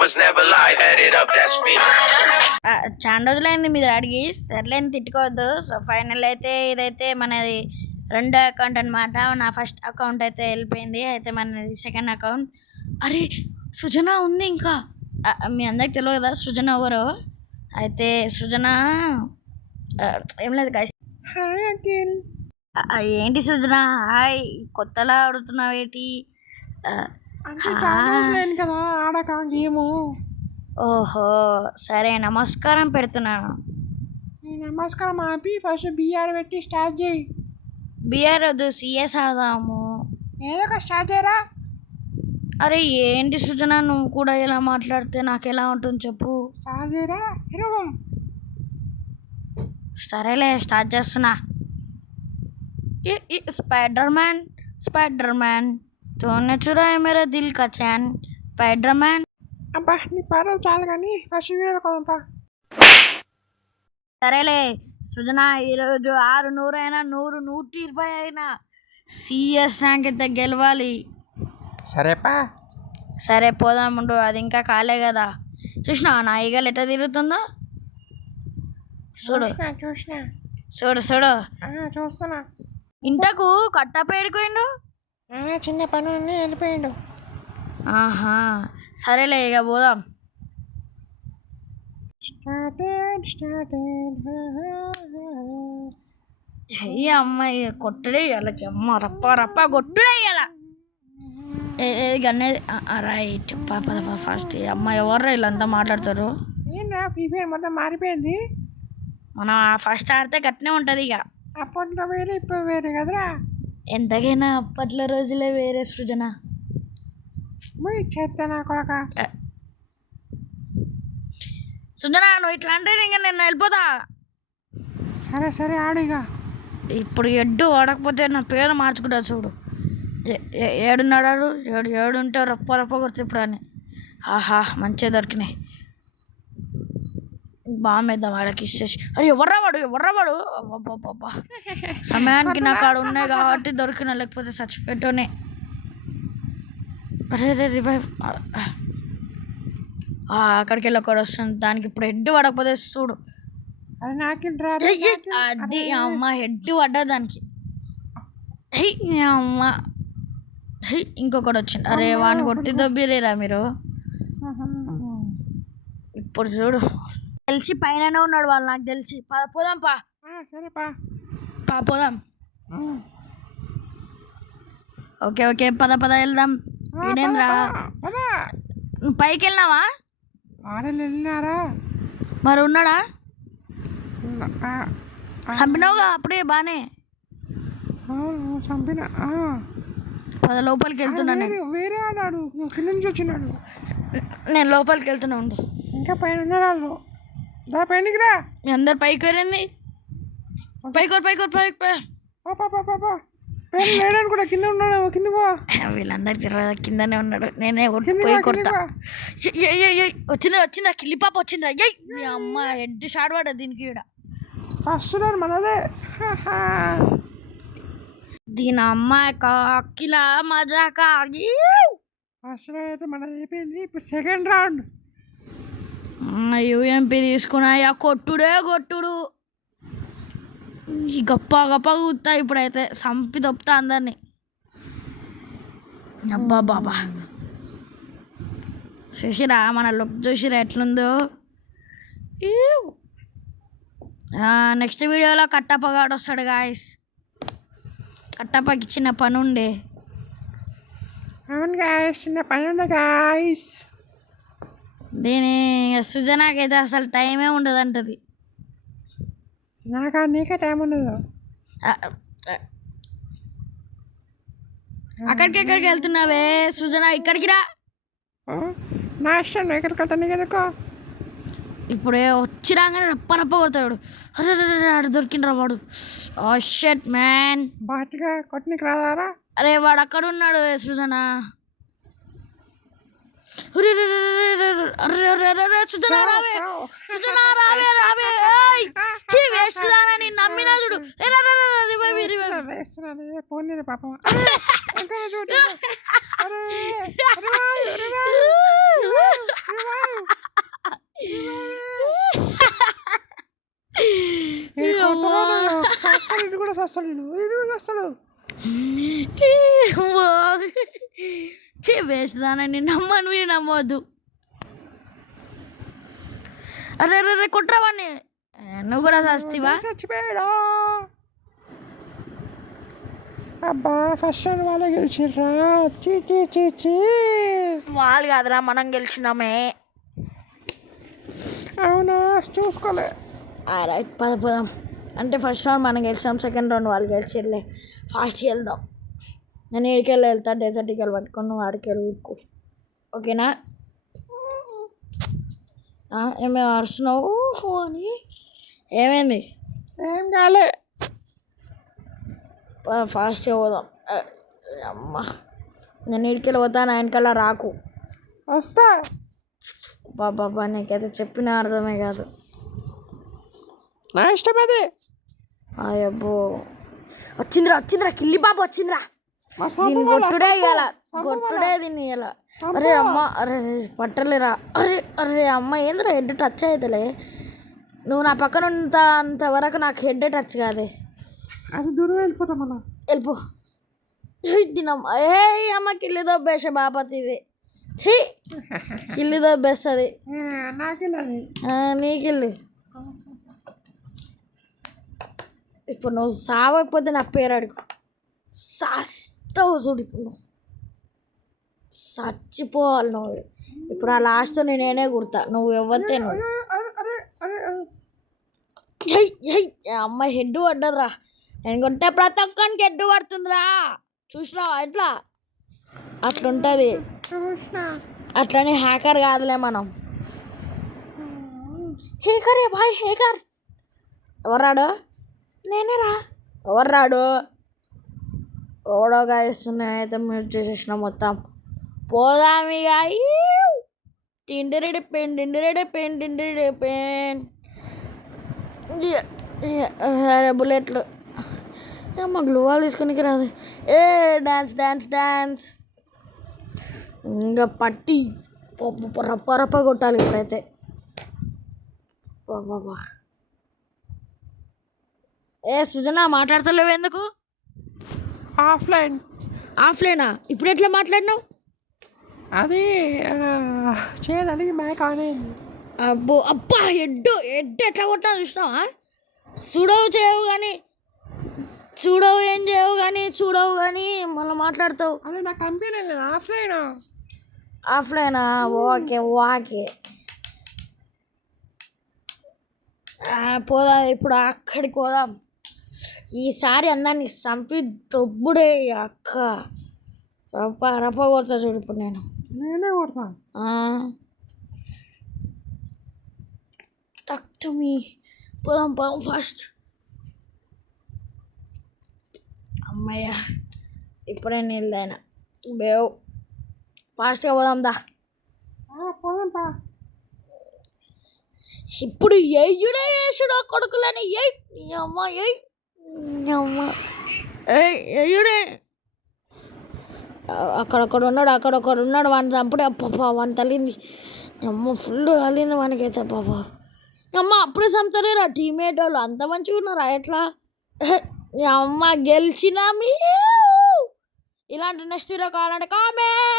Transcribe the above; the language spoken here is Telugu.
numbers never lie. Add it up, that's me. చాలా రోజులైంది మీరు అడిగి సర్లేని తిట్టుకోవద్దు. సో ఫైనల్ అయితే ఇదైతే మనది రెండో అకౌంట్ అనమాట. నా ఫస్ట్ అకౌంట్ అయితే వెళ్ళిపోయింది. అయితే మనది సెకండ్ అకౌంట్. అరే సృజన ఉంది ఇంకా. మీ అందరికి తెలియదు కదా సృజన ఎవరో. అయితే సృజన ఏం లేదు గైస్. ఏంటి సృజన హాయ్ కొత్తలా ఆడుతున్నావు ఏంటి? కదా ఆడక గేము. ఓహో సరే నమస్కారం పెడుతున్నాను. నమస్కారం ఆపి ఫస్ట్ బిఆర్ పెట్టి స్టార్ట్ చేయి. బిఆర్ వద్దు సిఎస్ ఆడదాము. ఏదో ఒక స్టార్ట్ చేయరా. అరే ఏంటి సృజన నువ్వు కూడా ఇలా మాట్లాడితే నాకు ఎలా ఉంటుంది చెప్పు. స్టార్ట్ చేయరా హీరో. సరేలే స్టార్ట్ చేస్తున్నా. స్పైడర్ మ్యాన్ తోనే చురాయి మేరా దిల్ కా చాన్ స్పైడర్ మ్యాన్. అబ్బా నీ పాటలు చాలు కానీ ఫస్ట్ వీడియో కదంపా. సరేలే సృజన ఈరోజు 600 అయినా 100 120 అయినా సిఎస్ ర్యాంక్ అయితే గెలవాలి. సరేపా. సరే పోదాముండు. అది ఇంకా కాలే కదా. చూసినా నా ఈగలు ఎట్లా తిరుగుతుందో చూడు చూసినా చూడు చూడు. చూస్తున్నా. ఇంటకు కట్టప్ప ఏడుకోయిండు. చిన్న పని వెళ్ళిపోయిండు. ఆహా సరేలే ఇక పోదాం. ఈ అమ్మాయి కొట్టుడే ఇవ్వాలి. అమ్మ రప్ప రప్ప కొట్టుడే ఇవ్వాల. గన్నే రైట్ పద ఫాస్ట్. అమ్మ ఎవర్రా వీళ్ళంతా మాట్లాడతారు. ఏంట్రా ఫ్రీ ఫైర్ మొత్తం మారిపోయింది. మనం ఫస్ట్ ఆడితే గట్టినే ఉంటుంది. ఇక అప్పట్లో వేరే ఇప్పుడు వేరే కదరా. ఎంతకైనా అప్పట్లో రోజులే వేరే సృజన. చేస్తానా కొడక. సృజన నువ్వు ఇట్లా అంటే ఇంకా నేను వెళ్ళిపోతా. సరే సరే ఆడు ఇక. ఇప్పుడు ఎడ్డు వాడకపోతే నా పేరు మార్చుకుంటా చూడు. ఏడున్నాడు ఏడుంటే రప్ప రప్ప కొడుతుంది ఇప్పుడు అని. ఆహా మంచిగా దొరికినాయి. బామేద్దాం వాడికి ఇచ్చేసి. అరే ఎవర్రా వాడు అబ్బా సమయానికి నాకు ఆడ ఉన్నాయి కాబట్టి దొరికిన, లేకపోతే చచ్చిపెట్టోనే. అరే రే రివైవ్. అక్కడికి వెళ్ళి ఒకటి వస్తుంది. దానికి ఇప్పుడు హెడ్ పడకపోతే చూడు. అది అమ్మ హెడ్ పడ్డా దానికి. అమ్మ ఇంకొకటి వచ్చింది. అరే వాడిని కొట్టి దొబ్బిరేరా మీరు. ఇప్పుడు చూడు తెలిసి పైననే ఉన్నాడు వాళ్ళు నాకు తెలిసి. పోదాం పా. సరే పోదాం. ఓకే పద వెళ్దాం. ఏడేంద్రా నువ్వు పైకి వెళ్ళినావా? వెళ్ళినారా మరి ఉన్నాడా? చంపినావుగా అప్పుడే బానే. చంపిన పద లోపలికి వెళ్తున్నాను. వేరే ఆడాడు కింద నుంచి వచ్చినాడు. నేను లోపలికి వెళ్తున్నా ఉండు. ఇంకా పైన ఉన్నారు వాళ్ళు. దా పైనకి రా. మీ అందరు పైకి వెళ్ళింది. పైకి లేడని కూడా కింద ఉన్నాడు. కిందకో. వీళ్ళందరికి తెలియదు కిందనే ఉన్నాడు. నేనే పోయి కొడతా. వచ్చిందా కిల్లిపాప వచ్చిందా? మీ అమ్మ హెడ్ షాట్ పడ్డా దీనికి. ఈడ ఫస్ట్ మనదే. దీని అమ్మ అక్కిలా మజాక. ఫస్ట్ అయితే మనది అయిపోయింది. ఇప్పుడు సెకండ్ రౌండ్. యూఎంపీ తీసుకున్నాయా? కొట్టుడు ఈ గప్ప కూతా. ఇప్పుడైతే సంపి దొప్పుతా అందరినీ. అబ్బా బాబా చూసిరా మన లుక్ చూసిరా ఎట్లుందో. నెక్స్ట్ వీడియోలో కట్టప్పగాడు వస్తాడు గాయస్. కట్టప్పకి చిన్న పని ఉండే. అవును గాయస్ చిన్న పని ఉండే గాయస్. దీని సృజనకైతే అసలు టైమే ఉండదంటది. నీకే టైం ఉండదు. ఎక్కడికి వెళ్తున్నావే సృజన? ఇక్కడికి రా. నా ఇష్టం ఎక్కడికి వెళ్తాను నీకు ఎదుకో. ఇప్పుడే వచ్చి రాగానే రప్ప కొడతాడు. అరే దొరికిండ్రా వాడు. ఓ షట్ మ్యాన్. బాటిగా కొట్టనికి రాదారా? అరే వాడు అక్కడ ఉన్నాడు సృజన. వేస్తున్నానని నమ్మినా చూడు. పోనీ పాపం. సస్తాడు ఇటు కూడా సస్తాడు ఇటు కూడా సస్తాడు. వేస్తానని నమ్మను నమ్మవద్దు. అరే రే రే కుట్రవాణ్ణి నువ్వు కూడా సస్తివా? చచ్చిపోయాడా? అబ్బా ఫస్ట్ రౌండ్ వాళ్ళే గెలిచిర్రా. చీ చీ చీ చీ. వాళ్ళు కాదురా మనం గెలిచినామే. అవునా చూసుకోలే. రైట్ పద పదం. అంటే ఫస్ట్ రౌండ్ మనం గెలిచాం, సెకండ్ రౌండ్ వాళ్ళు గెలిచిర్లే. ఫాస్ట్గా వెళ్దాం. నేను ఏడికెళ్ళి వెళ్తా, డెజర్ట్కి వెళ్ళి పట్టుకొని నువ్వు ఆడికి వెళ్ళుకో, ఓకేనా? ఏమేమి అరుస్తున్నావు అని? ఏమైంది? ఏం కాలే. ఫాస్ట్గా పోదాం. అమ్మ నేను ఇడికెళ్ళి పోతాను, ఆయనకల్లా రాకు. వస్తా. బాబా నీకైతే చెప్పిన అర్థమే కాదు. నా ఇష్టం అది. అయ్యబ్బో వచ్చిందిరా వచ్చిందిరా కిల్లి బాబు వచ్చిందిరా. దీన్ని గొట్టుడే ఇవ్వాల, గొట్టుడే దీన్ని ఇవ్వాల. అరే అమ్మ, అరే పట్టలేరా. అరే అరే అమ్మ ఏందిరా హెడ్ టచ్ అవుతలే. నువ్వు నా పక్కన అంతవరకు నాకు హెడ్ టచ్ కాదే. అది దూరం వెళ్ళిపోతాం అన్న. వెళ్ళిపో. తినమ్మ ఏ అమ్మ కిల్లి దొబ్బేస బాపతి ఇది. ఛీ కిల్లి దొబ్బేస్తుంది. నీకిల్లి ఇప్పుడు నువ్వు సావకపోతే నా పేరు అడుగు. సాస్తావు చూడు. ఇప్పుడు నువ్వు చచ్చిపోవాలి. నువ్వు ఇప్పుడు ఆ లాస్ట్ నేనే కుడతా, నువ్వు ఎవరితే నువ్వు. అమ్మ హెడ్ పడ్డదిరా. నేను కొట్టే ప్రతి ఒక్కరికి హెడ్ పడుతుందిరా. చూసినావా ఎట్లా? అట్లుంటుంది. అట్లనే హ్యాకర్ కాదులే మనం. హేకరే బాయ్ హేకర్. ఎవర్రాడు? నేనేరా. ఎవర్రాడు? ఓడోగా ఇస్తున్నాయి అయితే మీరు చేసేసిన మొత్తం. పోదాం ఇక. టిండిరెడ్డి పెన్ టిండిరెడ్డి పెన్ టిండిరెడ్డి పెన్. అరే బుల్లెట్లు అమ్మ గ్లూవాల్ తీసుకునికి రాదు. ఏ డాన్స్ డాన్స్ డాన్స్. ఇంకా పట్టి రప్ప రప్ప కొట్టాలి ఇప్పుడైతే. బాబా ఏ సృజన మాట్లాడతలేవు ఎందుకు? ఆఫ్లైన్. ఆఫ్లైనా? ఇప్పుడు ఎట్లా మాట్లాడినావు? అది చేయదని మ్యాక్ ఆన్ అయింది. అబ్బో అబ్బా హెడ్ ఎట్లా కొట్టా చూసినావా? చూడవు చేయవు కానీ, చూడవు ఏం చేయవు కానీ, చూడవు కానీ మళ్ళీ మాట్లాడతావు. అదే నా కంపెనీ ఆఫ్లైన్. ఆఫ్లైనా? Okay okay. పోదాం ఇప్పుడు, అక్కడికి పోదాం. ఈసారి అందరినీ చంపి దొబ్బుడే అక్క. రప్ప రప్ప కొడతా చూడు ఇప్పుడు. నేనే కొడతా. టక్ మీ పోదాం పోదాం ఫాస్ట్. అమ్మయ్య ఇప్పుడే నీళ్ళైనా బేవ్. ఫాస్ట్గా పోదాం దా. పోదాంపా. ఇప్పుడు ఎయ్యుడే వేసుడు కొడుకులని. అమ్మ అమ్మ ఎయ్యుడే. అక్కడొక్కడు ఉన్నాడు వాడిని చంపుడే. అప్ప వాడిని తల్లింది అమ్మ, ఫుల్ తల్లింది వానికైతే. పాప అమ్మ అప్పుడే చంపుతారేరా టీమేట్ వాళ్ళు. అంత మంచిగా ఉన్నారా ఎట్లా? అమ్మ గెలిచినా మీ. ఇలాంటి నెక్స్ట్ వీడియో కావాలంటే కామెంట్.